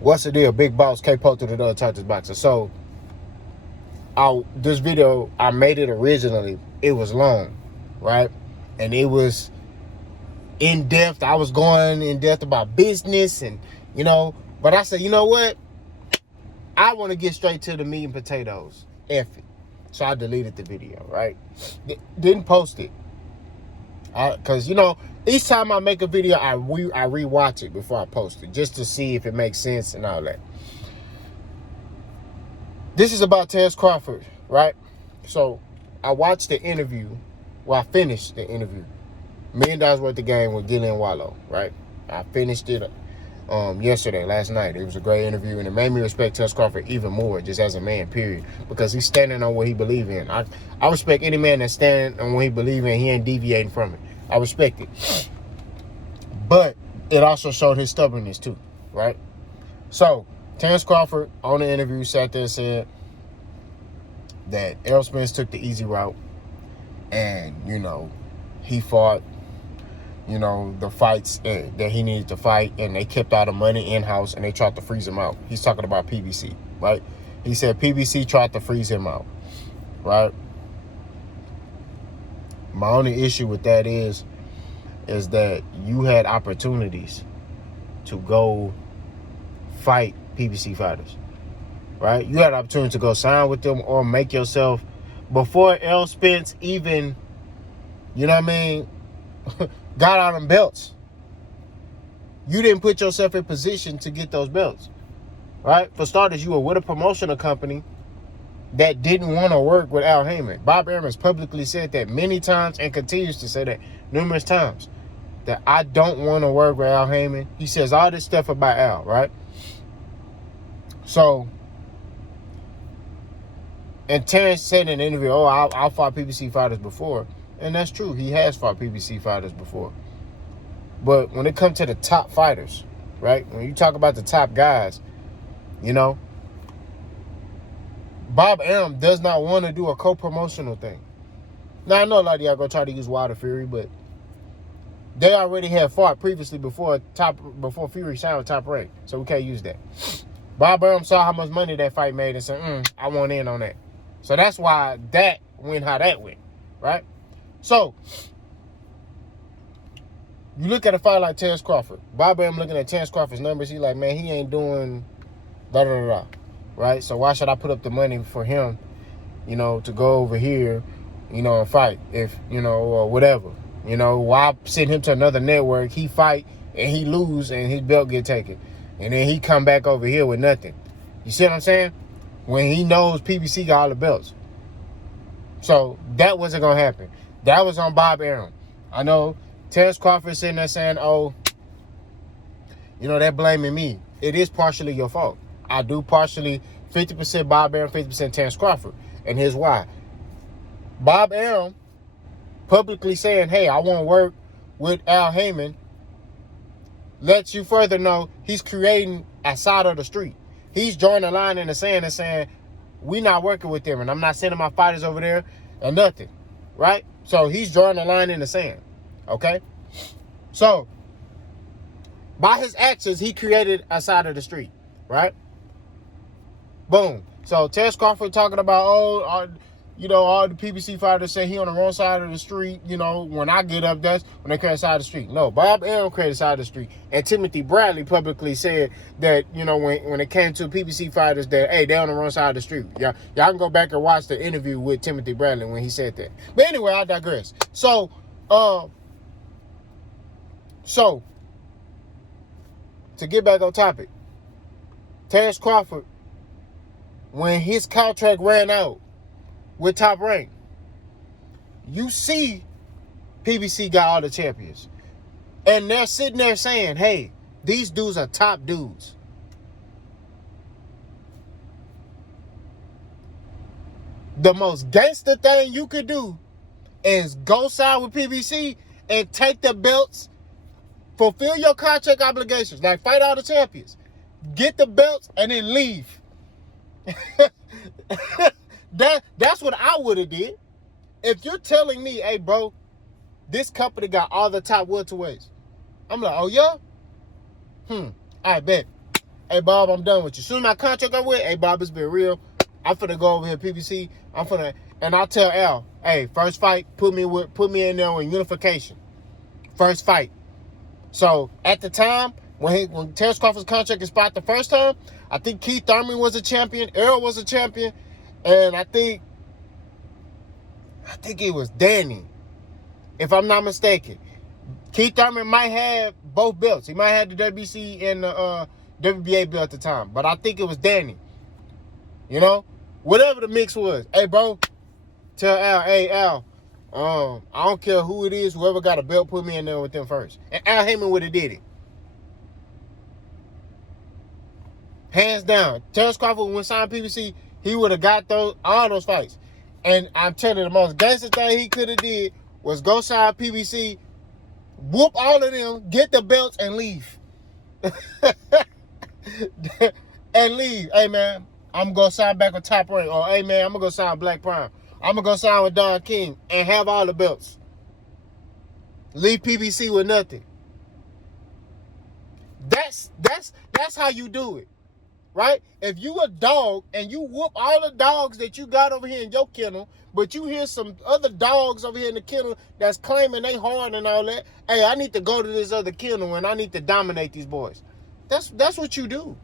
What's the deal? Big Boss K posted to the other Touches Boxer. So, this video, I made it originally. It was long, right? And it was in depth. I was going in depth about business and, but I said, you know what? I want to get straight to the meat and potatoes. F it. So I deleted the video, right? Didn't post it. Because, each time I make a video, I rewatch it before I post it, just to see if it makes sense and all that. This is about Terence Crawford, right? So I watched the interview. Well, I finished the interview. $1 million worth of game with Gillian Wallow, right? I finished it yesterday, last night. It was a great interview, and it made me respect Terence Crawford even more, just as a man, period. Because he's standing on what he believes in. I respect any man that's standing on what he believes in. He ain't deviating from it. I respect it. But it also showed his stubbornness too, right? So, Terence Crawford on the interview sat there and said that Errol Spence took the easy route, and, he fought, the fights that he needed to fight, and they kept all the money in-house, and they tried to freeze him out. He's talking about PBC, right? He said PBC tried to freeze him out, right? My only issue with that is that you had opportunities to go fight PBC fighters, right? You had an opportunity to go sign with them or make yourself, before Errol Spence even, got out them belts. You didn't put yourself in position to get those belts, right? For starters, you were with a promotional company that didn't want to work with Al Heyman. Bob Arum has publicly said that many times and continues to say that numerous times, that I don't want to work with Al Heyman. He says all this stuff about Al, right? So, and Terence said in an interview, I'll fought PBC fighters before. And that's true. He has fought PBC fighters before. But when it comes to the top fighters, right? When you talk about the top guys, Bob Arum does not want to do a co-promotional thing. Now, I know a lot of y'all going to try to use Wilder Fury, but they already had fought previously before Fury signed with Top Rank. So we can't use that. Bob Arum saw how much money that fight made and said, I want in on that. So that's why that went how that went, right? So, you look at a fight like Terence Crawford. Bob Arum looking at Terence Crawford's numbers, he like, man, he ain't doing da-da-da-da, right? So why should I put up the money for him, to go over here, and fight if, or whatever. Why send him to another network, he fight and he lose and his belt get taken. And then he come back over here with nothing. You see what I'm saying? When he knows PBC got all the belts. So that wasn't going to happen. That was on Bob Arum. I know Terence Crawford sitting there saying, they're blaming me. It is partially your fault. I do partially 50% Bob Arum, 50% Terence Crawford. And here's why. Bob Arum publicly saying, hey, I want to work with Al Heyman, lets you further know he's creating a side of the street. He's drawing a line in the sand and saying, we not working with them, and I'm not sending my fighters over there or nothing, right? So he's drawing a line in the sand, okay? So by his actions, he created a side of the street, right? Boom. So Terence Crawford talking about, all the PBC fighters say he on the wrong side of the street. When I get up, that's when they create a side of the street. No, Bob Arum created a side of the street. And Timothy Bradley publicly said that, when it came to PBC fighters, that, hey, they're on the wrong side of the street. Y'all can go back and watch the interview with Timothy Bradley when he said that. But anyway, I digress. So, to get back on topic, Terence Crawford, when his contract ran out with Top Rank, you see PBC got all the champions. And they're sitting there saying, hey, these dudes are top dudes. The most gangster thing you could do is go sign with PBC and take the belts, fulfill your contract obligations, like fight all the champions, get the belts, and then leave. That's what I would have did. If you're telling me, hey, bro, this company got all the top welterweights, I'm like, oh, yeah? I bet. hey, Bob, I'm done with you. As soon as my contract over with, hey, Bob, it's been real. I'm finna go over here, PBC. And I tell Al, hey, first fight, put me in there in unification. First fight. So at the time, when Terence Crawford's contract expired the first time, I think Keith Thurman was a champion, Earl was a champion, and I think it was Danny, if I'm not mistaken. Keith Thurman might have both belts. He might have the WBC and the WBA belt at the time, but I think it was Danny. You know, whatever the mix was. Hey, bro, tell Al, hey, Al, I don't care who it is, whoever got a belt, put me in there with them first. And Al Heyman would have did it. Hands down. Terence Crawford, when signed PBC, he would have got all those fights. And I'm telling you, the most gangster thing he could have did was go sign PBC, whoop all of them, get the belts, and leave. And leave. Hey, man, I'm going to sign back with Top Rank. Or, hey, man, I'm going to go sign Black Prime. I'm going to go sign with Don King and have all the belts. Leave PBC with nothing. That's how you do it. Right? If you a dog and you whoop all the dogs that you got over here in your kennel, but you hear some other dogs over here in the kennel that's claiming they hard and all that, hey, I need to go to this other kennel and I need to dominate these boys. That's what you do.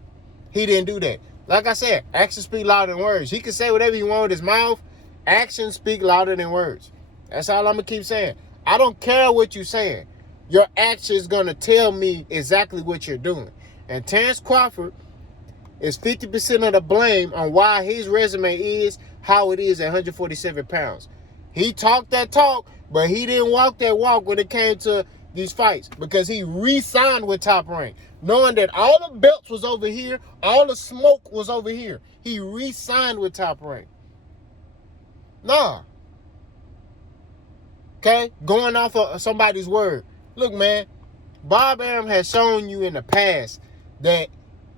He didn't do that. Like I said, actions speak louder than words. He can say whatever he wants with his mouth. Actions speak louder than words. That's all I'm going to keep saying. I don't care what you're saying. Your action's going to tell me exactly what you're doing. And Terence Crawford is 50% of the blame on why his resume is how it is at 147 pounds. He talked that talk, but he didn't walk that walk when it came to these fights because he re-signed with Top Rank, knowing that all the belts was over here, all the smoke was over here. He re-signed with Top Rank. Nah. Okay? Going off of somebody's word. Look, man, Bob Arum has shown you in the past that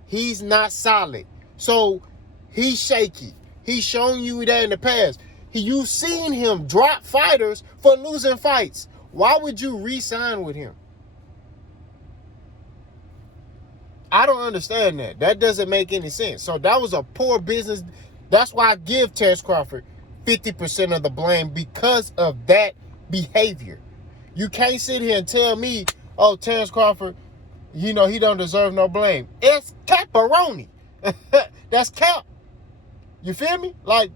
he's not solid. So he's shaky. He's shown you that in the past. You've seen him drop fighters for losing fights. Why would you re-sign with him? I don't understand that. That doesn't make any sense. So that was a poor business. That's why I give Terence Crawford 50% of the blame because of that behavior. You can't sit here and tell me, oh, Terence Crawford, you know, he don't deserve no blame. It's caparoni. That's cap. You feel me? Like,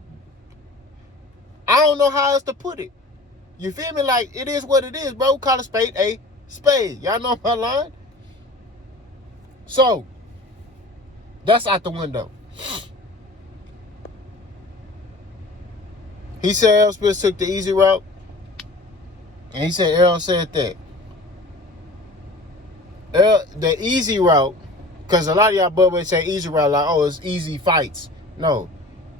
I don't know how else to put it. You feel me? Like, it is what it is, bro. Call a spade a spade. Y'all know my line? So, that's out the window. He said Errol Spence took the easy route. And he said Errol said that. The easy route, because a lot of y'all buddies say easy route like, oh, it's easy fights. No.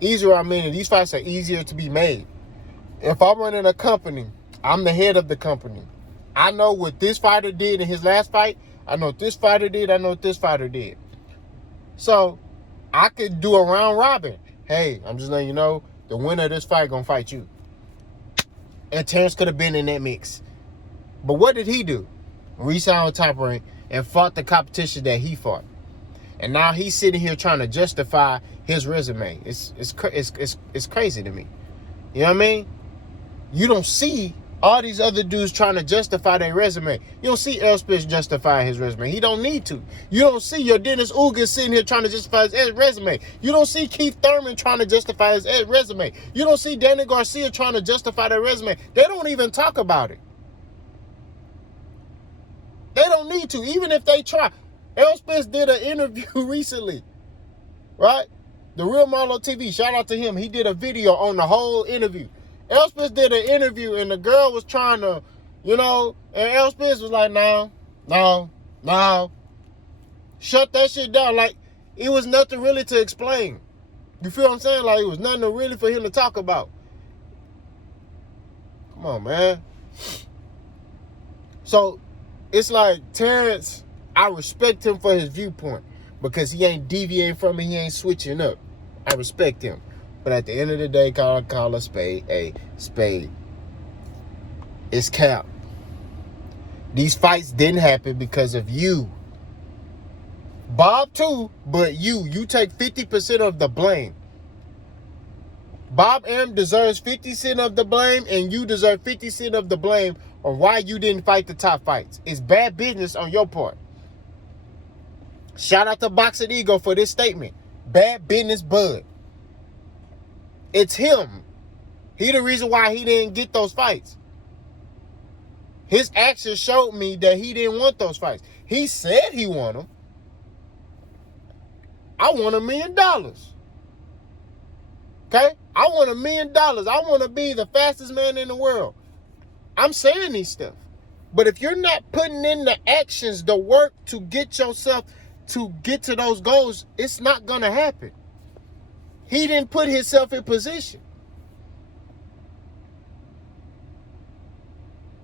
Easy route meaning these fights are easier to be made. If I'm running a company, I'm the head of the company. I know what this fighter did in his last fight. I know what this fighter did. I know what this fighter did. So, I could do a round robin. Hey, I'm just letting you know, the winner of this fight gonna fight you. And Terence could have been in that mix. But what did he do? Re-signed with Top Rank and fought the competition that he fought. And now he's sitting here trying to justify his resume. It's crazy to me. You know what I mean? You don't see all these other dudes trying to justify their resume. You don't see Errol Spence justify his resume. He don't need to. You don't see your Dennis Ugas sitting here trying to justify his resume. You don't see Keith Thurman trying to justify his resume. You don't see Danny Garcia trying to justify their resume. They don't even talk about it. They don't need to, even if they try. Errol Spence did an interview recently, right? The Real Marlo TV, shout out to him. He did a video on the whole interview. Errol Spence did an interview, and the girl was trying to, you know, and Errol Spence was like, no. Shut that shit down. Like, it was nothing really to explain. You feel what I'm saying? Like, it was nothing really for him to talk about. Come on, man. So, it's like Terence, I respect him for his viewpoint because he ain't deviating from it. He ain't switching up. I respect him. But at the end of the day, call a spade a spade. It's cap. These fights didn't happen because of you. Bob too, but you take 50% of the blame. Bob Arum deserves 50% of the blame, and you deserve 50% of the blame on why you didn't fight the top fights. It's bad business on your part. Shout out to Boxing Ego for this statement. Bad business, bud. It's him. He the reason why he didn't get those fights. His actions showed me that he didn't want those fights. He said he won them. I want $1 million. Okay? I want $1 million. I want to be the fastest man in the world. I'm saying these stuff. But if you're not putting in the actions, the work to get yourself to get to those goals, it's not going to happen. He didn't put himself in position.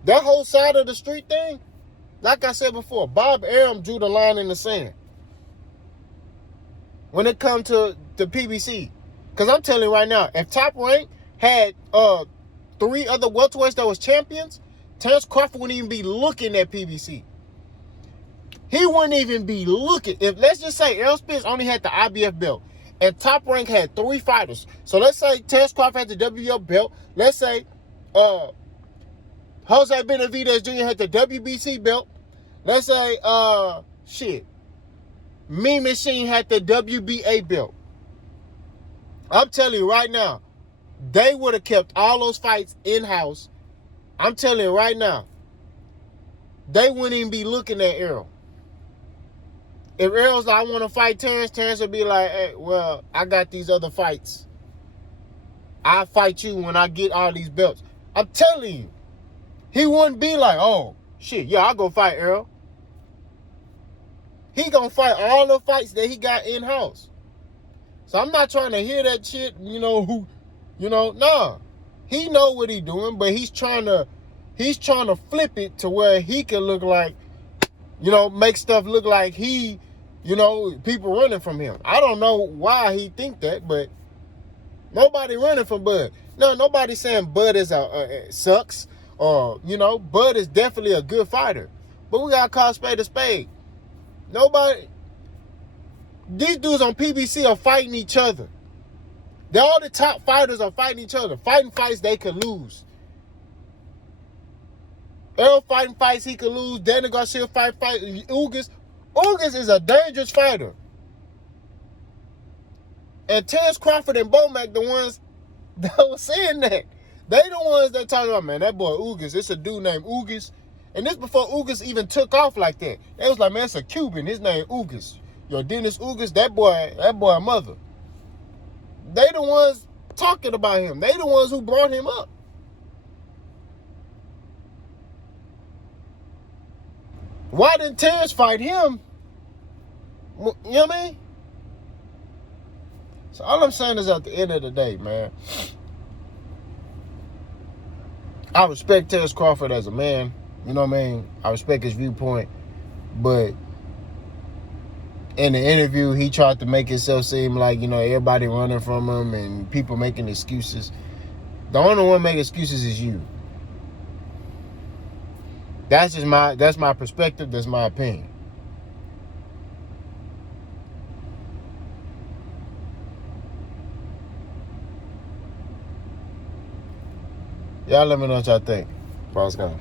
That whole side of the street thing, like I said before, Bob Arum drew the line in the sand. When it comes to the PBC. Because I'm telling you right now, if Top Rank had 3 other welterweights that was champions, Terence Crawford wouldn't even be looking at PBC. He wouldn't even be looking. If let's just say Errol Spence only had the IBF belt and Top Rank had 3 fighters. So let's say Terence Crawford had the WBO belt. Let's say Jose Benavidez Jr. had the WBC belt. Let's say Mean Machine had the WBA belt. I'm telling you right now, they would have kept all those fights in-house. I'm telling you right now, they wouldn't even be looking at Errol. If Errol's like, I want to fight Terence, Terence would be like, hey, well, I got these other fights. I'll fight you when I get all these belts. I'm telling you, he wouldn't be like, oh, shit, yeah, I'll go fight Errol. He gonna fight all the fights that he got in-house. So I'm not trying to hear that shit, nah. He know what he doing, but he's trying to flip it to where he can look like, make stuff look like he, people running from him. I don't know why he think that, but nobody running from Bud. No, nobody saying Bud is sucks or, Bud is definitely a good fighter. But we gotta call spade a spade. These dudes on PBC are fighting each other. All the top fighters are fighting each other. Fighting fights they could lose. Errol fighting fights he could lose. Danny Garcia fight Ugas. Ugas is a dangerous fighter. And Terence Crawford and Bob, the ones that were saying that. They the ones that talking about, man, that boy Ugas, it's a dude named Ugas. And this before Ugas even took off like that. They was like, man, it's a Cuban. His name Ugas. Yo, Dennis Ugas, that boy a mother. They the ones talking about him. They the ones who brought him up. Why didn't Terence fight him? You know what I mean? So all I'm saying is at the end of the day, man, I respect Terence Crawford as a man. You know what I mean? I respect his viewpoint. But in the interview, he tried to make himself seem like, everybody running from him and people making excuses. The only one making excuses is you. That's my perspective. That's my opinion. Y'all let me know what y'all think. Ball's gone.